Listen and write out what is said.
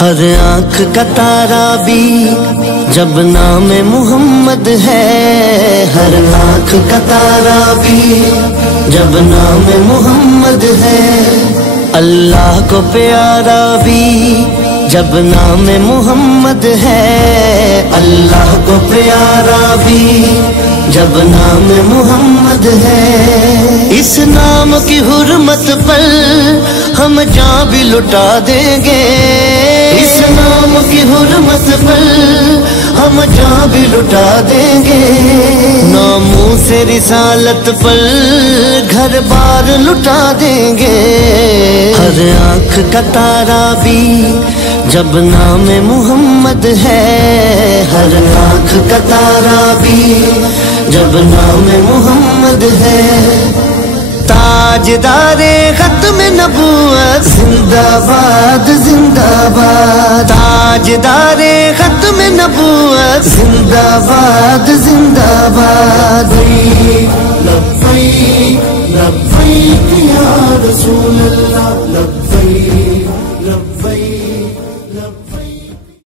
ہر آنکھ کا تارا بھی جب نام محمد ہے، ہر آنکھ کا تارا بھی جب نام محمد ہے، اللہ کو پیارا بھی جب نام محمد ہے، اللہ کو پیارا بھی جب نام محمد ہے۔ اس نام کی حرمت پر ہم جان بھی لٹا دیں گے، اس نام کی حرمت پر ہم جان بھی لٹا دیں گے، ناموں سے رسالت پر گھر بار لٹا دیں گے۔ ہر آنکھ کا تارا بھی جب نام محمد ہے، ہر آنکھ کا تارا بھی جب نام محمد ہے، تاجدار ختم نبوت زندہ باد زندہ باد، تاجدار ختم نبوت زندہ باد زندہ باد۔ لبیک لبیک یا رسول اللہ،